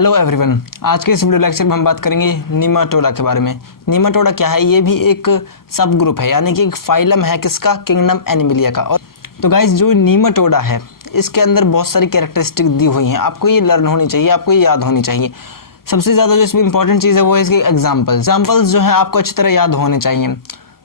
Hello everyone, आज के इस वीडियो लेक्चर में हम बात करेंगे नीमाटोडा के बारे में। नीमाटोडा क्या है? ये भी एक सब ग्रुप है, यानी कि एक फाइलम है किसका? किंगडम एनिमलिया का। और तो गाइस, जो नीमाटोडा है इसके अंदर बहुत सारी कैरेक्टरिस्टिक दी हुई हैं, आपको ये लर्न होनी चाहिए, आपको ये याद होनी चाहिए। सबसे ज़्यादा जो इसमें इंपॉर्टेंट चीज़ है वो है इसके एग्जाम्पल्स जो है आपको अच्छी तरह याद होने चाहिए।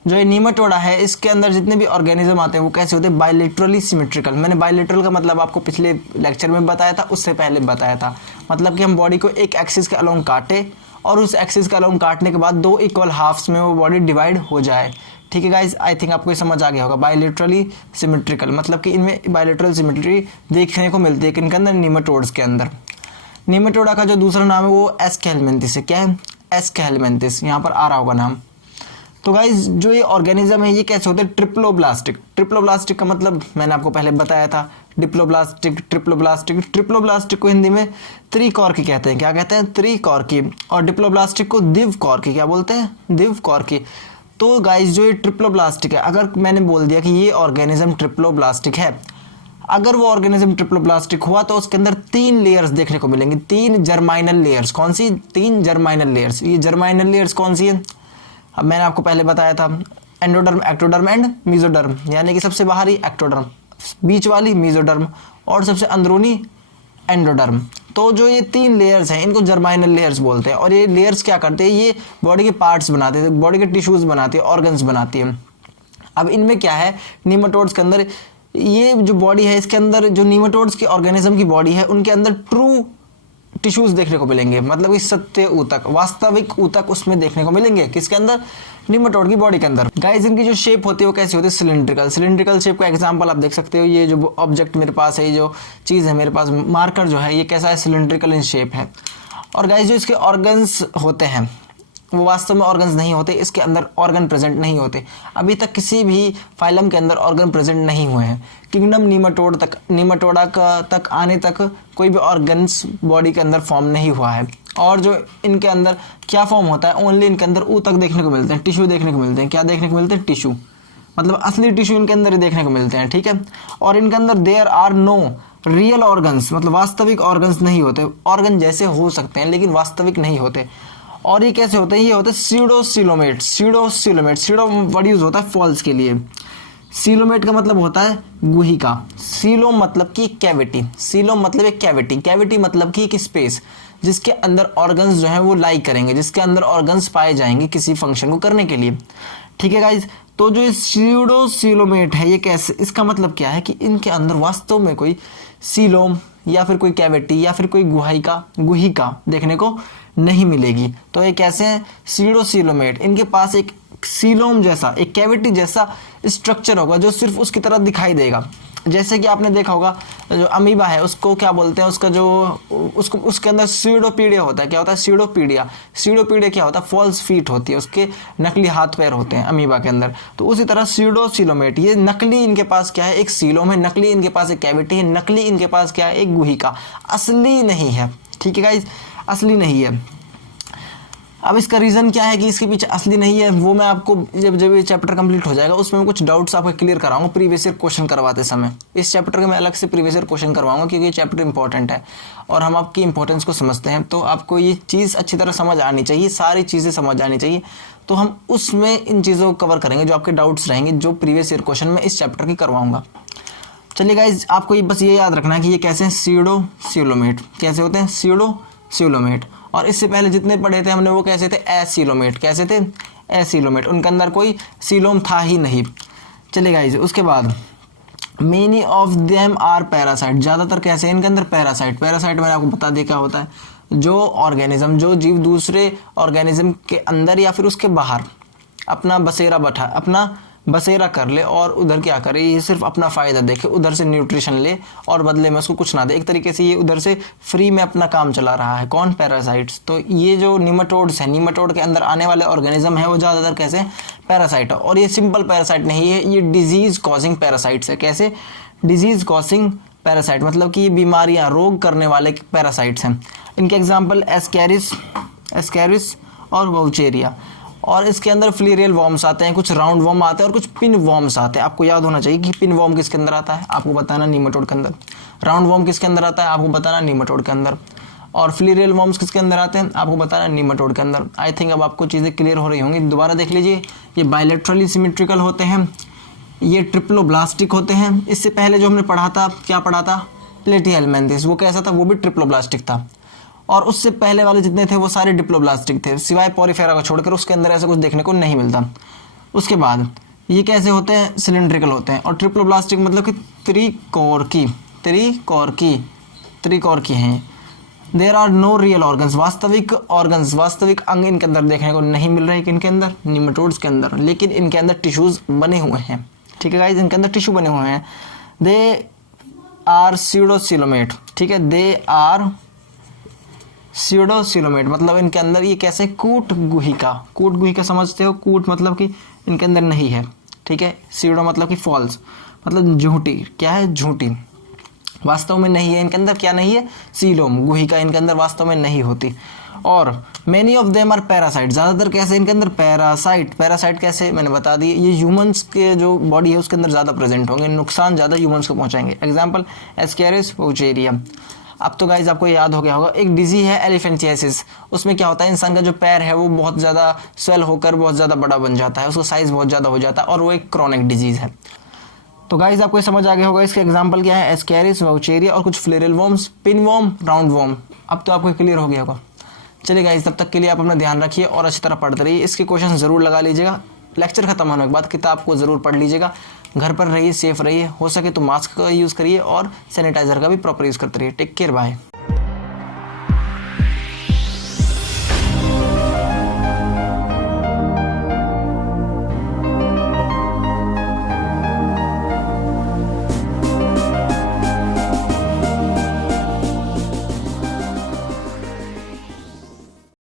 जो ये नीमाटोडा है इसके अंदर जितने भी ऑर्गेनिज्म आते हैं वो कैसे होते हैं? Bilaterally symmetrical. मैंने बायलेटरल का मतलब आपको पिछले लेक्चर में बताया था, उससे पहले बताया था। मतलब कि हम बॉडी को एक एक्सिस के अलोंग काटे और उस एक्सिस के अलोंग काटने के बाद दो इक्वल हाफ्स में वो बॉडी डिवाइड हो जाए। ठीक है गाइज, आई थिंक आपको ये समझ आ गया होगा। बायलेटरली सिमेट्रिकल मतलब कि इनमें बायलेटरल सिमेट्री देखने को मिलती है किनके अंदर? नीमाटोड्स के अंदर। नीमाटोडा का जो दूसरा नाम है वो एस्केलमेंथिस है। क्या है? एस्केलमेंथिस, यहाँ पर आ रहा होगा नाम। तो गाइज, जो ये ऑर्गेनिज्म है ये कैसे होते हैं? ट्रिप्लोब्लास्टिक। ट्रिप्लोब्लास्टिक का मतलब मैंने आपको पहले बताया था, डिप्लोब्लास्टिक, ट्रिप्लोब्लास्टिक। ट्रिप्लोब्लास्टिक को हिंदी में त्रिकॉर्की कहते हैं। क्या कहते हैं? त्रिकॉर्की। और डिप्लोब्लास्टिक को द्विकॉर्की। क्या बोलते हैं? द्विकॉर्की। तो गाइज, जो ये ट्रिप्लोब्लास्टिक है, अगर मैंने बोल दिया कि ये ऑर्गेनिज्म ट्रिप्लोब्लास्टिक है, अगर वो ऑर्गेनिज्म ट्रिप्लोब्लास्टिक हुआ तो उसके अंदर 3 लेयर्स देखने को मिलेंगे, 3 जर्माइनल लेयर्स। कौन सी? 3 जर्माइनल लेयर्स। ये जर्माइनल लेयर्स कौन सी है? अब मैंने आपको पहले बताया था, एंडोडर्म, एक्टोडर्म एंड मीजोडर्म। यानी कि सबसे बाहरी एक्टोडर्म, बीच वाली मीजोडर्म और सबसे अंदरूनी एंडोडर्म। तो जो ये 3 लेयर्स हैं इनको जर्माइनल लेयर्स बोलते हैं। और ये लेयर्स क्या करते हैं? ये बॉडी के पार्ट्स बनाते हैं, बॉडी के टिश्यूज बनाती है, ऑर्गन्स बनाती है। अब इनमें क्या है? नीमाटोड्स के अंदर ये जो बॉडी है इसके अंदर जो नीमाटोड्स की ऑर्गेनिज्म की बॉडी है उनके अंदर ट्रू टिश्यूज देखने को मिलेंगे। मतलब कि सत्य ऊतक, वास्तविक ऊतक उसमें देखने को मिलेंगे। किसके अंदर? नीमाटोड की बॉडी के अंदर। गाइस, इनकी जो शेप होती है वो कैसी होती है? सिलिंड्रिकल। सिलिंड्रिकल शेप का एग्जांपल आप देख सकते हो। ये जो ऑब्जेक्ट मेरे पास है, ये जो चीज़ है मेरे पास, मार्कर जो है, ये कैसा है? सिलिंड्रिकल इन शेप है। और गाइस, जो इसके ऑर्गन्स होते हैं वो वास्तव में ऑर्गन्स नहीं होते, इसके अंदर ऑर्गन प्रेजेंट नहीं होते। अभी तक किसी भी फाइलम के अंदर ऑर्गन प्रेजेंट नहीं हुए हैं। किंगडम नीमाटोडा का तक आने तक कोई भी ऑर्गन्स बॉडी के अंदर फॉर्म नहीं हुआ है। और जो इनके अंदर क्या फॉर्म होता है? ओनली इनके अंदर ऊतक देखने को मिलते हैं, टिश्यू देखने को मिलते हैं। क्या देखने को मिलते हैं? टिश्यू। मतलब असली टिश्यू इनके अंदर ही देखने को मिलते हैं। ठीक है। और इनके अंदर there are no real organs, मतलब वास्तविक ऑर्गन्स नहीं होते। ऑर्गन जैसे हो सकते हैं लेकिन वास्तविक नहीं होते। और ये कैसे होते हैं? ये होते हैं सीडोसिलोमेट। सीडो वर्ड यूज होता है फॉल्स के लिए। सीलोमेट का मतलब होता है गुहिका। सीलोम मतलब कि कैविटी। सीलोम मतलब एक कैविटी। कैविटी मतलब कि एक स्पेस जिसके अंदर ऑर्गन्स जो है वो लाई करेंगे, जिसके अंदर ऑर्गन्स पाए जाएंगे किसी फंक्शन को करने के लिए। ठीक है गाइज, तो जो सीडोसिलोमेट है ये कैसे, इसका मतलब क्या है कि इनके अंदर वास्तव में कोई सीलोम या फिर कोई कैविटी या फिर कोई गुहिका देखने को नहीं मिलेगी। तो ये कैसे हैं? सीडोसिलोमेट। इनके पास एक सीलोम जैसा, एक कैविटी जैसा स्ट्रक्चर होगा जो सिर्फ उसकी तरह दिखाई देगा। जैसे कि आपने देखा होगा जो अमीबा है उसको क्या बोलते हैं? उसका जो उसके अंदर सीडोपीडिया होता है। क्या होता है? सीडोपीडिया क्या होता है? फॉल्स फीट होती है, उसके नकली हाथ पैर होते हैं अमीबा के अंदर। तो उसी तरह सीडोसिलोमेट, ये नकली इनके पास क्या है? एक सीलोम है, नकली इनके पास एक कैविटी है, नकली इनके पास क्या है? एक गुहिका। असली नहीं है। ठीक है गाइज, असली नहीं है। अब इसका रीज़न क्या है कि इसके पीछे असली नहीं है, वो मैं आपको जब ये चैप्टर कंप्लीट हो जाएगा उसमें मैं कुछ डाउट्स आपको क्लियर कराऊंगा प्रीवियस ईयर क्वेश्चन करवाते समय। इस चैप्टर के मैं अलग से प्रीवियस ईयर क्वेश्चन करवाऊंगा क्योंकि ये चैप्टर इंपॉर्टेंट है और हम आपकी इंपॉर्टेंस को समझते हैं। तो आपको ये चीज़ अच्छी तरह समझ आनी चाहिए, सारी चीज़ें समझ आनी चाहिए। तो हम उसमें इन चीज़ों को कवर करेंगे जो आपके डाउट्स रहेंगे, जो प्रीवियस ईयर क्वेश्चन में इस चैप्टर की करवाऊंगा। चलिए गाइज, आपको ये बस ये याद रखना है कि ये कैसे हैं? सीडोसिलोमेट। कैसे होते हैं? सीडोसिलोमेट। और इससे पहले जितने पढ़े थे हमने वो कैसे थे? एसिलोमेट। कैसे थे? एसिलोमेट। उनके अंदर कोई सीलोम था ही नहीं। चलिए गाइज, उसके बाद many of them are parasite. ज़्यादातर कैसे इनके अंदर? पैरासाइट मैंने आपको बता दिया क्या होता है। जो ऑर्गेनिज्म, जो जीव दूसरे ऑर्गेनिज्म के अंदर या फिर उसके बाहर अपना बसेरा कर ले और उधर क्या करे? ये सिर्फ अपना फ़ायदा देखे, उधर से न्यूट्रिशन ले और बदले में उसको कुछ ना दे। एक तरीके से ये उधर से फ्री में अपना काम चला रहा है। कौन? पैरासाइट्स। तो ये जो नीमाटोड्स हैं, नीमाटोड के अंदर आने वाले ऑर्गेनिज्म है वो ज़्यादातर कैसे? पैरासाइट है। और ये सिंपल पैरासाइट नहीं है, ये डिजीज़ कॉजिंग पैरासाइट्स है। कैसे? डिजीज़ कॉजिंग पैरासाइट मतलब कि ये बीमारियाँ, रोग करने वाले पैरासाइट्स हैं। इनके एग्जाम्पल एस्कैरिस और वाउचेरिया। और इसके अंदर फ्लीरियल वॉर्म्स आते हैं, कुछ राउंड वॉर्म आते हैं और कुछ पिन वॉर्म्स आते हैं। आपको याद होना चाहिए कि पिन वॉर्म किसके अंदर आता है, आपको बताना नीमाटोड के अंदर। राउंड वॉर्म किसके अंदर आता है, आपको बताना नीमाटोड के अंदर। और फ्लीरियल वॉर्म्स किसके अंदर आते हैं, आपको बताना है नीमाटोड के अंदर। आई थिंक अब आपको चीज़ें क्लियर हो रही होंगी। दोबारा देख लीजिए, ये बायलैटरली सिमेट्रिकल होते हैं, ये ट्रिप्लोब्लास्टिक होते हैं। इससे पहले जो हमने पढ़ा था, क्या पढ़ा था, प्लेटिहेल्मिन्थेस, वो कैसा था, वो भी ट्रिप्लोब्लास्टिक था। और उससे पहले वाले जितने थे वो सारे डिप्लोब्लास्टिक थे, सिवाय पॉरीफेरा को छोड़कर, उसके अंदर ऐसा कुछ देखने को नहीं मिलता। उसके बाद ये कैसे होते हैं, सिलेंड्रिकल होते हैं। और ट्रिप्लोब्लास्टिक मतलब कि त्रिकोर की हैं। There are no real organs, वास्तविक अंग इनके अंदर देखने को नहीं मिल रहे, इनके अंदर, नीमाटोड्स के अंदर, लेकिन इनके अंदर टिश्यूज बने हुए हैं। ठीक है गाइज, इनके अंदर टिश्यू बने हुए हैं। दे आर स्यूडोसिलोमेट, ठीक है, दे आर स्यूडोसिलोमेट मतलब इनके अंदर ये कैसे, कूट गुहिका समझते हो, कूट मतलब कि इनके अंदर नहीं है। ठीक है, स्यूडो मतलब कि फॉल्स, मतलब झूठी, क्या है, झूठी, वास्तव में नहीं है इनके अंदर, क्या नहीं है, सीलोम, गुहिका इनके अंदर वास्तव में नहीं होती। और many of them are parasite, ज़्यादातर कैसे इनके अंदर, पैरासाइट कैसे, मैंने बता दी, ये ह्यूमंस के जो बॉडी है उसके अंदर ज़्यादा प्रेजेंट होंगे, नुकसान ज़्यादा ह्यूमंस को पहुँचाएंगे। Example Ascaris वोचेरिया। अब तो गाइज आपको याद हो गया होगा, एक डिजीज है एलिफेंटियासिस, उसमें क्या होता है, इंसान का जो पैर है वो बहुत ज़्यादा स्वेल होकर बहुत ज़्यादा बड़ा बन जाता है, उसका साइज़ बहुत ज़्यादा हो जाता है, और वो एक क्रॉनिक डिजीज़ है। तो गाइज आपको ये समझ आ गया होगा, इसके एग्जाम्पल क्या है, एस्केरिस वोचेरिया और कुछ filarial worms, pin worm, round worm. अब तो आपको क्लियर हो गया होगा। चलिए गाइज, तब तक के लिए आप अपना ध्यान रखिए और अच्छी तरह पढ़ते रहिए। इसके क्वेश्चन ज़रूर लगा लीजिएगा। लेक्चर खत्म होने के बाद किताब को ज़रूर पढ़ लीजिएगा। घर पर रहिए, सेफ रहिए, हो सके तो मास्क का यूज़ करिए और सैनिटाइजर का भी प्रॉपर यूज़ करते रहिए। Take care, bye.